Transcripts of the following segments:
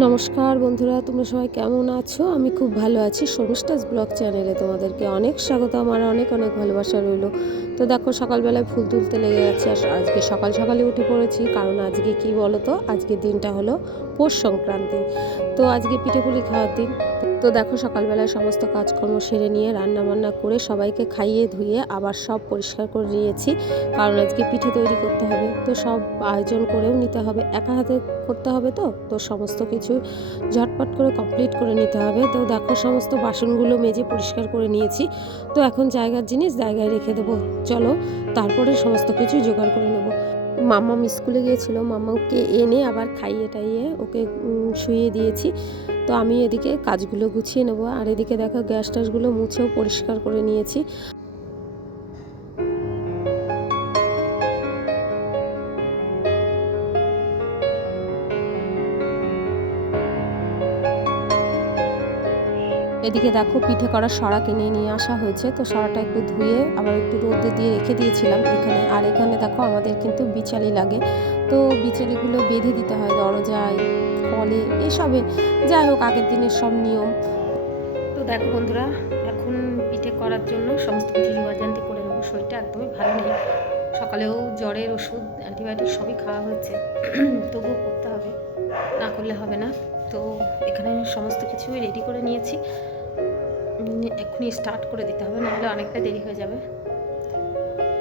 নমস্কার বন্ধুরা, তোমরা সবাই কেমন আছো? আমি খুব ভালো আছি। শর্মিষ্ঠাস ব্লগ চ্যানেলে তোমাদেরকে অনেক স্বাগত, আমার অনেক অনেক ভালোবাসা রইলো। তো দেখো, সকালবেলায় ফুল তুলতে লেগে গেছে। আর আজকে সকাল সকালে উঠে পড়েছি, কারণ আজকে কি বলো তো, আজকে দিনটা হলো পৌষ সংক্রান্তি। তো আজকে পিঠেপুলি খাওয়ার দিন। তো দেখো, সকালবেলায় সমস্ত কাজকর্ম সেরে নিয়ে রান্না বান্না করে সবাইকে খাইয়ে ধুয়ে আবার সব পরিষ্কার করে নিয়েছি, কারণ আজকে পিঠে তৈরি করতে হবে। তো সব আয়োজন করেও নিতে হবে, একা হাতে করতে হবে। তো সমস্ত কিছু ঝটপট করে কমপ্লিট করে নিতে হবে। তো দেখো, সমস্ত বাসনগুলো মেজে পরিষ্কার করে নিয়েছি। তো এখন জায়গার জিনিস জায়গায় রেখে দেবো। চলো, তারপরে সমস্ত কিছু জোগাড় করে নেব। মাম্মাম স্কুলে গিয়েছিল, মাম্মাকে এনে আবার খাইয়ে টাইয়ে ওকে শুইয়ে দিয়েছি। তো আমি এদিকে কাজগুলো গুছিয়ে নেব, আর এদিকে দেখো গ্যাস ট্যাসগুলো মুছেও পরিষ্কার করে নিয়েছি। এদিকে দেখো, পিঠে করার সরা কিনে নিয়ে আসা হয়েছে। তো সরাটা একটু ধুয়ে আবার একটু রোদে দিয়ে রেখে দিয়েছিলাম এখানে। আর এখানে দেখো, আমাদের কিন্তু বিচালি লাগে। তো বিচালিগুলো বেঁধে দিতে হয় দরজায়, কলে, এসবে। যাই হোক, আগের দিনের সব নিয়ম। তো দেখো বন্ধুরা, এখন পিঠে করার জন্য সমস্ত কিছু জোগাড়জান্তি করে নেবো। শরীরটা একদমই ভালো নেই। সকালেও জ্বরের ওষুধ, অ্যান্টিবায়োটিক সবই খাওয়া হচ্ছে, তবুও করতে হবে, না করলে হবে না। তো এখানে সমস্ত কিছুই রেডি করে নিয়েছি, এক্ষুনি স্টার্ট করে দিতে হবে, নাহলে অনেকটা দেরি হয়ে যাবে।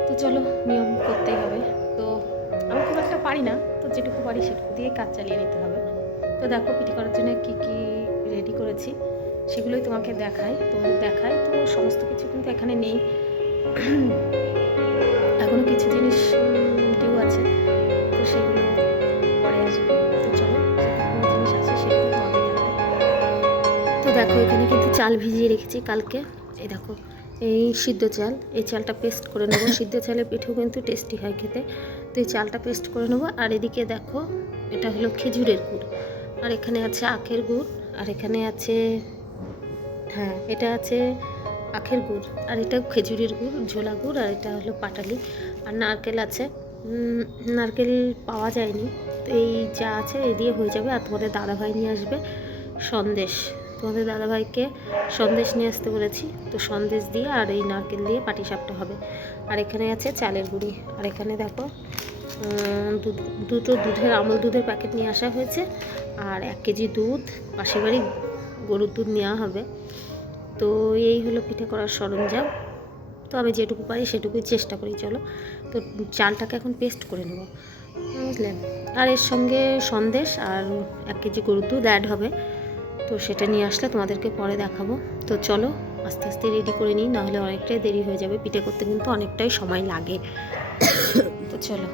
তো চলো, নিয়ম করতেই হবে। তো আমি খুব একটা পারি না, তো যেটুকু পারি সেটুকু দিয়ে কাজ চালিয়ে নিতে হবে। তো দেখো, পিঠে করার জন্য কী কী রেডি করেছি সেগুলোই তোমাদের দেখাই। তো সমস্ত কিছু কিন্তু এখানে নেই, এখনও কিছু জিনিস ডিউ আছে, তো সেগুলো পরে আসবে। তো চলো, কোনো জিনিস আছে সেগুলো তোমাদের দেখাই। তো দেখো, এখানে কিন্তু চাল ভিজিয়ে রেখেছি কালকে। এই দেখো, এই সিদ্ধ চাল, এই চালটা পেস্ট করে নেবো। সিদ্ধ চালের পিঠেও কিন্তু টেস্টি হয় খেতে। তো এই চালটা পেস্ট করে নেবো। আর এদিকে দেখো, এটা হলো খেজুরের গুড়, আর এখানে আছে আখের গুড়, আর এখানে আছে, হ্যাঁ, এটা আছে আখের গুড়, আর এটা খেজুরের গুড়, ঝোলা গুড়, আর এটা হলো পাটালি। আর নারকেল আছে, নারকেল পাওয়া যায়নি। তো এই যা আছে এই দিয়ে হয়ে যাবে। আর তোমাদের দাদাভাই নিয়ে আসবে সন্দেশ, তোমাদের দাদাভাইকে সন্দেশ নিয়ে আসতে বলেছি। তো সন্দেশ দিয়ে আর এই নারকেল দিয়ে পাটিসাপটা হবে। আর এখানে আছে চালের গুঁড়ি। আর এখানে দেখো, দুটো দুধের, আমুল দুধের প্যাকেট নিয়ে আসা হয়েছে। আর 1 কেজি দুধ, পাশের বাড়ি গরুর দুধ নেওয়া হবে। তো এই হলো পিঠে করার সরঞ্জাম। তো আমি যেটুকু পারি সেটুকুই চেষ্টা করি। চলো, তো চালটাকে এখন পেস্ট করে নেব, বুঝলেন। আর এর সঙ্গে সন্দেশ আর 1 কেজি গরুর দুধ অ্যাড হবে। তো সেটা নিয়ে আসলে তোমাদেরকে পরে দেখাবো। তো চলো, আস্তে আস্তে রেডি করে নিই, নাহলে অনেকটাই দেরি হয়ে যাবে। পিঠে করতে কিন্তু অনেকটাই সময় লাগে। তো চলো,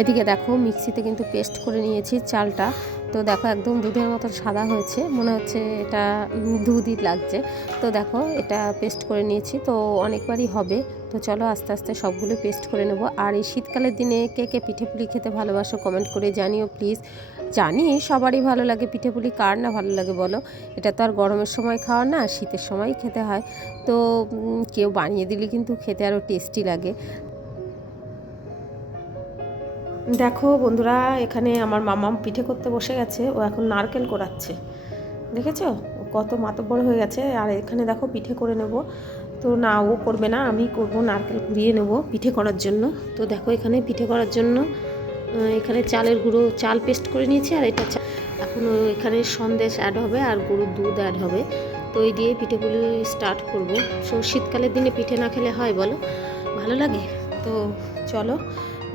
এদিকে দেখো, মিক্সিতে কিন্তু পেস্ট করে নিয়েছি চালটা। তো দেখো, একদম দুধের মতো সাদা হয়েছে, মনে হচ্ছে এটা দুধই লাগছে। তো দেখো, এটা পেস্ট করে নিয়েছি, তো অনেকবারই হবে। তো চলো, আস্তে আস্তে সবগুলো পেস্ট করে নেব। আর এই শীতকালের দিনে কে কে পিঠেপুলি খেতে ভালোবাসো কমেন্ট করে জানিও প্লিজ। জানি সবারই ভালো লাগে পিঠেপুলি, কার না ভালো লাগে বলো। এটা তো আর গরমের সময় খাওয়া না, শীতের সময় খেতে হয়। তো কেউ বানিয়ে দিলে কিন্তু খেতে আরও টেস্টি লাগে। দেখো বন্ধুরা, এখানে আমার মামাম পিঠে করতে বসে গেছে। ও এখন নারকেল কোড়াচ্ছে, দেখেছো? ও কত মাতব্বর হয়ে গেছে। আর এখানে দেখো, পিঠে করে নেব। তো না, ও করবে না, আমি করব। নারকেল কুড়িয়ে নেব পিঠে করার জন্য। তো দেখো, এখানে পিঠে করার জন্য এখানে চালের গুঁড়ো, চাল পেস্ট করে নিয়েছি। আর এটা এখন এখানে সন্দেশ অ্যাড হবে আর গরুর দুধ অ্যাড হবে। তো এই দিয়ে পিঠেগুলি স্টার্ট করব। সো শীতকালের দিনে পিঠে না খেলে হয় বলো, ভালো লাগে? তো চলো,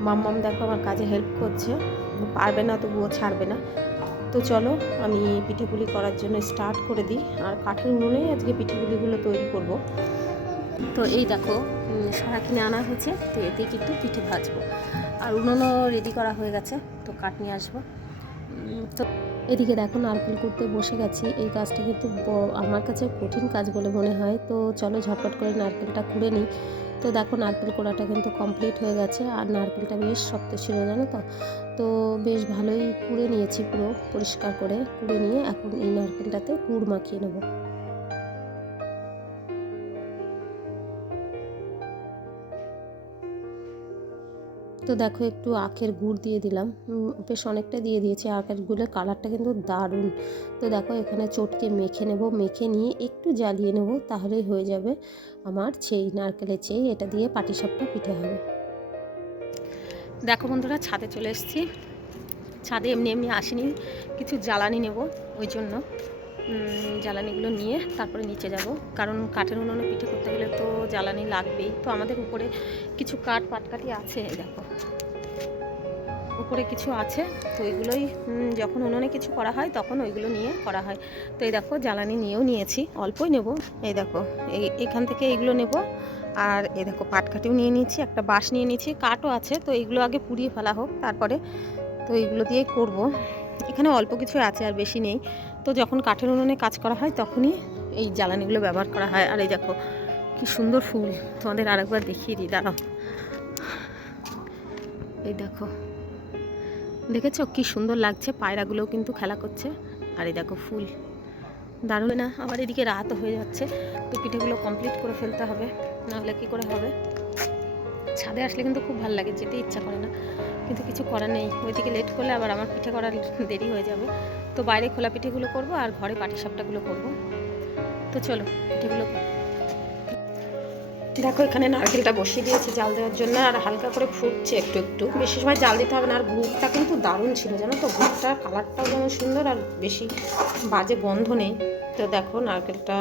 মাম্মাম দেখো আমার কাজে হেল্প করছে, পারবে না তবুও ছাড়বে না। তো চলো, আমি পিঠেপুলি করার জন্য স্টার্ট করে দিই। আর কাঠের উনুনেই আজকে পিঠেপুলিগুলো তৈরি করব। তো এই দেখো, সরা কিনে আনা হয়েছে, তো এতে কিন্তু পিঠে ভাজবো। আর উনুনও রেডি করা হয়ে গেছে, তো কাঠ নিয়ে আসবো। তো এদিকে দেখো, নারকেল কুড়তে বসে গেছি। এই কাজটা কিন্তু আমার কাছে কঠিন কাজ বলে মনে হয়। তো চলো, ঝটপট করে নারকেলটা কুড়ে নিই। তো দেখো, নারকেল কোড়াটা কিন্তু কমপ্লিট হয়ে গেছে। আর নারকেলটা বেশ শক্ত ছিল, জানো তো। তো বেশ ভালোই কুড়ে নিয়েছি, পুরো পরিষ্কার করে কুড়ে নিয়ে এখন এই নারকেলটাতে গুড় মাখিয়ে নেব। তো দেখো একটু আখের গুড় দিয়ে দিলাম, বেশ অনেকটা দিয়ে দিয়েছি। আখের গুড়ের কালারটা কিন্তু দারুণ। তো দেখো এখানে চটকে মেখে নেব, মেখে নিয়ে একটু জ্বালিয়ে নেব, তাহলেই হয়ে যাবে আমার চেই, নারকেলের চেই। এটা দিয়ে পাটিসাপটা পিঠে হবে। দেখো বন্ধুরা, ছাদে চলে এসেছি। ছাদে এমনি এমনি আসিনি, কিছু জ্বালানি নেব, ওই জন্য জ্বালানিগুলো নিয়ে তারপরে নিচে যাব। কারণ কাঠের উনুনে পিঠে করতে গেলে তো জ্বালানি লাগবেই। তো আমাদের উপরে কিছু পাটকাঠি আছে, দেখো উপরে কিছু আছে। তো ওইগুলোই যখন উনুনে কিছু করা হয় তখন ওইগুলো নিয়ে করা হয়। তো এই দেখো জ্বালানি নিয়েও নিয়েছি, অল্পই নেব। এই দেখো এইখান থেকে এইগুলো নেব। আর এই দেখো পাটকাঠিও নিয়ে নিয়েছি, একটা বাঁশ নিয়ে নিয়েছি, কাঠও আছে। তো এইগুলো আগে পুড়িয়ে ফেলা হোক, তারপরে তো এইগুলো দিয়েই করব। এখানে অল্প কিছু আছে, আর বেশি নেই। তো যখন কাঠের উনুনে কাজ করা হয় তখনই এই জ্বালানিগুলো ব্যবহার করা হয়। আর এই দেখো কি সুন্দর ফুল, তোমাদের আরেকবার দেখিয়ে দিই, দাঁড়াও। এই দেখো, দেখেছো কি সুন্দর লাগছে, পায়রাগুলোও কিন্তু খেলা করছে। আর এই দেখো ফুল, দারুণ না? আবার এদিকে রাতও হয়ে যাচ্ছে, তো পিঠেগুলো কমপ্লিট করে ফেলতে হবে, নাহলে কী করে হবে। ছাদে আসলে কিন্তু খুব ভালো লাগে, যেতে ইচ্ছা করে না, কিন্তু কিছু করার নেই। ওইদিকে লেট করলে আবার আমার পিঠে করার দেরি হয়ে যাবে। তো বাইরে খোলা পিঠেগুলো করব, আর ঘরে পাটিসাপটাগুলো করব। তো চলো পিঠেগুলো। দেখো এখানে নারকেলটা বসিয়ে দিয়েছি জাল দেওয়ার জন্য, আর হালকা করে ফুটছে একটু একটু, বেশি সময় জাল দিতে হবে না। আর গুড়টা কিন্তু দারুণ ছিল, জানো তো, গুড়টার কালারটাও যেমন সুন্দর, আর বেশি বাজে গন্ধ নেই। তো দেখো নারকেলটা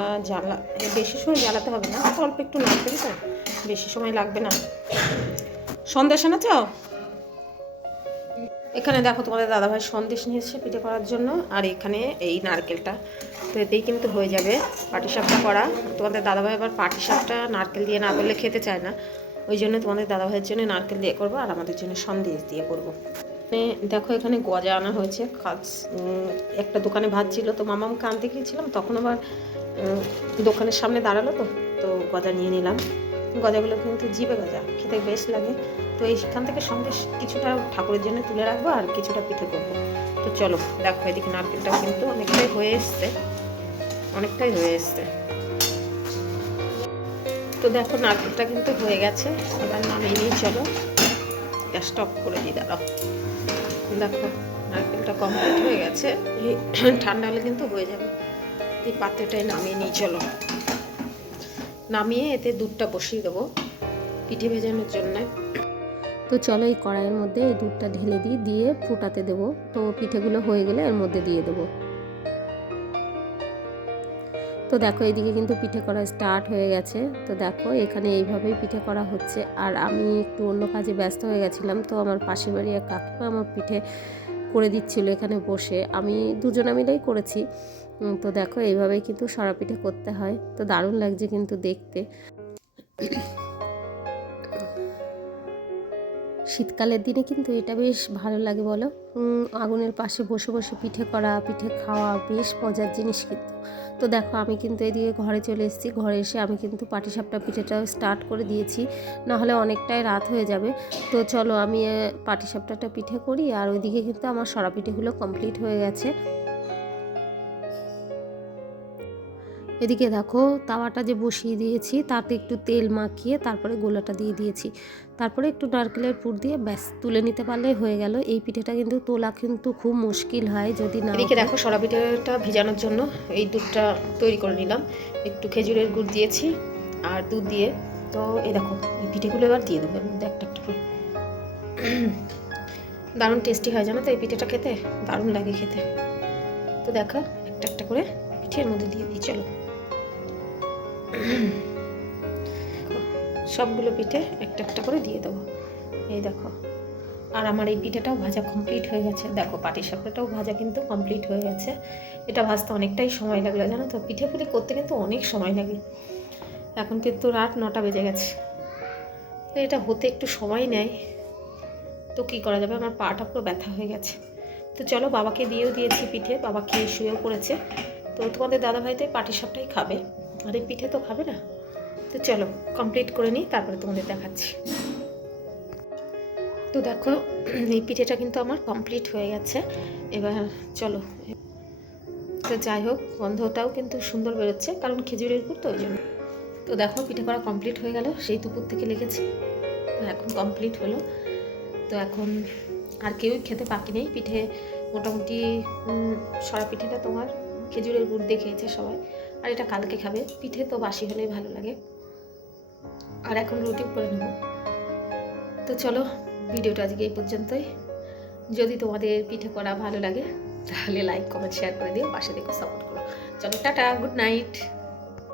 বেশি সময় জ্বালাতে হবে না, অল্প একটু নারকেল, তো বেশি সময় লাগবে না। সন্দেশ এনেছ? এখানে দেখো তোমাদের দাদাভাই সন্দেশ নিয়ে এসেছে পিঠে করার জন্য, আর এখানে এই নারকেলটা। তো এতেই কিন্তু হয়ে যাবে পাটিসাপটা করা। তোমাদের দাদাভাই আবার পাটিসাপটা নারকেল দিয়ে না করলে খেতে চায় না, ওই জন্য তোমাদের দাদাভাইয়ের জন্য নারকেল দিয়ে করবো, আর আমাদের জন্য সন্দেশ দিয়ে করবো। দেখো এখানে গজা আনা হয়েছে। একটা দোকানে ভাত ছিল, তো মামামকে আনতে গিয়েছিলাম, তখন আবার দোকানের সামনে দাঁড়ালো, তো গজা নিয়ে নিলাম। গজাগুলো কিন্তু জিভে গজা, খেতে বেশ লাগে। তো এইখান থেকে সন্দেশ কিছুটা ঠাকুরের জন্য তুলে রাখবো, আর কিছুটা পিঠে করবো। তো চলো দেখো, এদিকে নারকেলটাও কিন্তু অনেকটাই হয়ে এসছে। তো দেখো নারকেলটা কিন্তু হয়ে গেছে, এবার নামিয়ে নিয়ে চলো, গ্যাসটা অফ করে দিই, দাঁড়াও। দেখো নারকেলটা কমপ্লিট হয়ে গেছে, এই ঠান্ডা হলে কিন্তু হয়ে যাবে। এই পাত্রটাই নামিয়ে নিয়ে চলো, নামিয়ে এতে দুধটা বসিয়ে দেবো পিঠে ভেজানোর জন্য। তো চলো এই কড়াইয়ের মধ্যে এই দুধটা ঢেলে দিয়ে ফুটাতে দেবো। তো পিঠেগুলো হয়ে গেলে এর মধ্যে দিয়ে দেবো। তো দেখো এইদিকে কিন্তু পিঠে করা স্টার্ট হয়ে গেছে। তো দেখো এখানে এইভাবেই পিঠে করা হচ্ছে, আর আমি একটু অন্য কাজে ব্যস্ত হয়ে গেছিলাম। তো আমার পাশের বাড়ি এক কাকিমা আমার পিঠে করে দিচ্ছিল এখানে বসে, আমি দুজনে মিলেই করেছি। তো দেখো এইভাবেই কিন্তু সরা পিঠে করতে হয়। তো দারুণ লাগছে কিন্তু দেখতে। শীতকালের দিনে কিন্তু এটা বেশ ভালো লাগে, বলো। আগুনের পাশে বসে বসে পিঠে করা, পিঠে খাওয়া বেশ মজার জিনিস কিন্তু। তো দেখো আমি কিন্তু এদিকে ঘরে চলে এসেছি। ঘরে এসে আমি কিন্তু পাটিসাপটা পিঠেটাও স্টার্ট করে দিয়েছি, নাহলে অনেকটাই রাত হয়ে যাবে। তো চলো আমি পাটিসাপটাটা পিঠে করি, আর ওইদিকে কিন্তু আমার সরা পিঠেগুলো কমপ্লিট হয়ে গেছে। এদিকে দেখো তাওয়াটা যে বসিয়ে দিয়েছি, তাতে একটু তেল মাখিয়ে তারপরে গোলাটা দিয়ে দিয়েছি, তারপরে একটু নারকেলের পুর দিয়ে ব্যাস তুলে নিতে পারলেই হয়ে গেল। এই পিঠেটা কিন্তু তোলা কিন্তু খুব মুশকিল হয় যদি না। এদিকে দেখো সরা পিঠেটা ভিজানোর জন্য এই দুধটা তৈরি করে নিলাম, একটু খেজুরের গুড় দিয়েছি আর দুধ দিয়ে। তো এই দেখো এই পিঠেগুলো এবার দিয়ে দেবো এর মধ্যে একটা একটা করে। দারুণ টেস্টি হয়, জানো তো এই পিঠেটা খেতে, দারুণ লাগে খেতে। তো দেখো একটা একটা করে পিঠের মধ্যে দিয়ে দিই, চলো। সবগুলো পিঠে একটা একটা করে দিয়ে দেবো, এই দেখো। আর আমার এই পিঠেটাও ভাজা কমপ্লিট হয়ে গেছে। দেখো পাটিসাপটাটাও ভাজা কিন্তু কমপ্লিট হয়ে গেছে। এটা ভাজতে অনেকটাই সময় লাগলো, জানো তো, পিঠে পুলি করতে কিন্তু অনেক সময় লাগে। এখন কিন্তু রাত 9টা বেজে গেছে, তো এটা হতে একটু সময় নেয়। তো কী করা যাবে, আমার পাটা পুরো ব্যথা হয়ে গেছে। তো চলো বাবাকে দিয়েও দিয়েছি পিঠে, বাবা খেয়ে শুয়েও পড়েছে। তো তোমাদের দাদাভাইতে পাটিসাপটাই খাবে, আর এই পিঠে তো খাবে না। তো চলো কমপ্লিট করে নিই, তারপরে তোমাদের দেখাচ্ছি। তো দেখো এই পিঠেটা কিন্তু আমার কমপ্লিট হয়ে গেছে। এবার চলো, তো যাই হোক গন্ধটাও কিন্তু সুন্দর বেরোচ্ছে, কারণ খেজুরের গুড় তো, ওই জন্য। তো দেখো পিঠে করা কমপ্লিট হয়ে গেল, সেই দুপুর থেকে লেগেছি, তো এখন কমপ্লিট হলো। তো এখন আর কেউই খেতে বাকি নেই। পিঠে মোটামুটি সরা পিঠেটা তোমার খেজুরের গুড় দিয়ে খেয়েছে সবাই, আর এটা কালকে খাবে। পিঠে তো বাসি হলেই ভালো লাগে। আর এখন রুটি করে নেব। তো চলো, ভিডিওটা আজকে এই পর্যন্তই। যদি তোমাদের পিঠে করা ভালো লাগে তাহলে লাইক কমেন্ট শেয়ার করে দিও, পাশে দেখো সাপোর্ট করো। চলো টাটা, গুড নাইট।